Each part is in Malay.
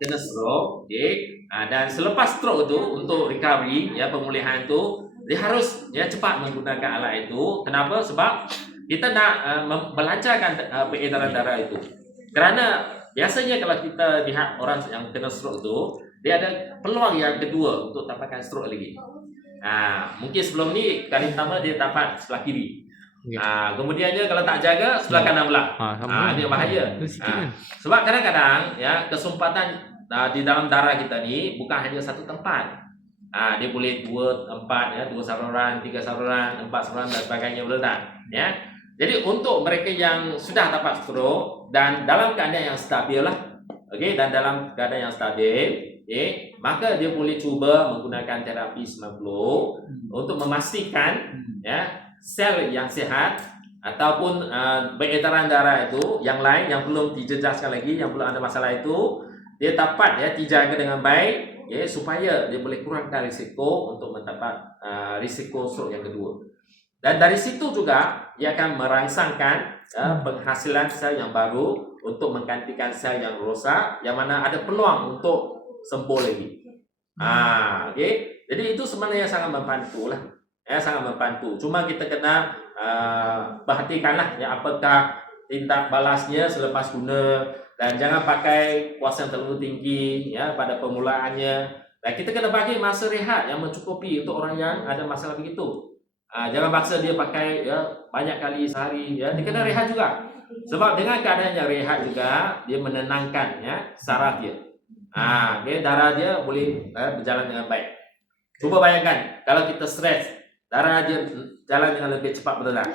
kena stroke, okey. Dan selepas stroke itu untuk recovery ya, pemulihan itu dia harus ya cepat menggunakan alat itu. Kenapa? Sebab kita nak melancarkan peredaran darah itu. Kerana biasanya kalau kita lihat orang yang kena stroke itu, dia ada peluang yang kedua untuk dapatkan stroke lagi. Mungkin sebelum ni kali pertama dia dapat sebelah kiri. Kemudiannya kalau tak jaga sebelah kanan pula. Dia bahaya. Sebab kadang-kadang ya kesempatan di dalam darah kita ni bukan hanya satu tempat. Dia boleh 2 tempat ya, 2 saluran, 3 saluran, 4 saluran dan sebagainya, betul tak? Ya. Jadi untuk mereka yang sudah dapat stroke dan dalam keadaan yang stabil lah. Okey, dan dalam keadaan yang stabil, maka dia boleh cuba menggunakan terapi 90 untuk memastikan ya sel yang sihat ataupun peredaran darah itu yang lain yang belum dijejaskan lagi, yang belum ada masalah itu, dia dapat ya dijaga dengan baik ya, supaya dia boleh kurangkan risiko untuk mendapat risiko stroke yang kedua. Dan dari situ juga dia akan merangsangkan penghasilan sel yang baru untuk menggantikan sel yang rosak, yang mana ada peluang untuk sembuh lagi. Okey. Jadi itu sebenarnya sangat membantu lah. Sangat membantu. Cuma kita kena perhatikanlah ya apakah tindak balasnya selepas guna, dan jangan pakai puasa yang terlalu tinggi ya pada permulaannya. Dan kita kena bagi masa rehat yang mencukupi untuk orang yang ada masalah begitu. Jangan paksa dia pakai ya banyak kali sehari ya. Dia kena rehat juga. Sebab dengan keadaan yang rehat juga dia menenangkan ya saraf dia. Darah dia boleh berjalan dengan baik. Cuba bayangkan kalau kita stres, darah dia jalan dengan lebih cepat, betul tak?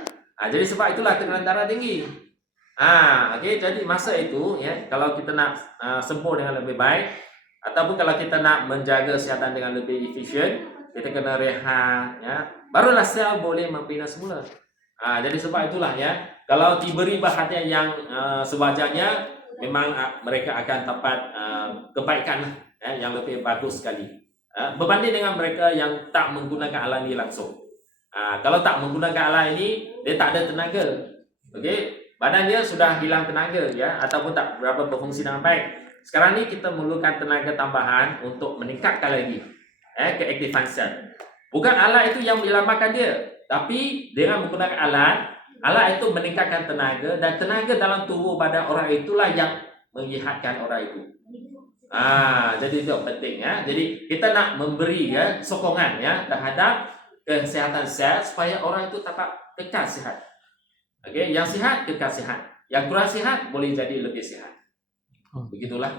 Jadi sebab itulah tekanan darah tinggi. Jadi masa itu ya, kalau kita nak sembuh dengan lebih baik ataupun kalau kita nak menjaga kesihatan dengan lebih efisien, kita kena rehat ya. Barulah sel boleh membina semula. Jadi sebab itulah ya, kalau diberi perhatian yang sewajarnya, memang mereka akan dapat kebaikan yang lebih bagus sekali. Berbanding dengan mereka yang tak menggunakan alat ini langsung. Kalau tak menggunakan alat ini, dia tak ada tenaga. Okey, badan dia sudah hilang tenaga ya, ataupun tak berapa berfungsi dengan baik. Sekarang ni kita memerlukan tenaga tambahan untuk meningkatkan lagi keaktifan sel. Bukan alat itu yang menyelamatkan dia, tapi dengan menggunakan alat itu meningkatkan tenaga, dan tenaga dalam tubuh pada orang itulah yang menyihatkan orang itu. Jadi itu penting ya. Jadi kita nak memberi ya sokongan ya terhadap kesihatan sel supaya orang itu dapat kekal sihat. Okey, yang sihat kekal sihat, yang kurang sihat boleh jadi lebih sihat. Begitulah.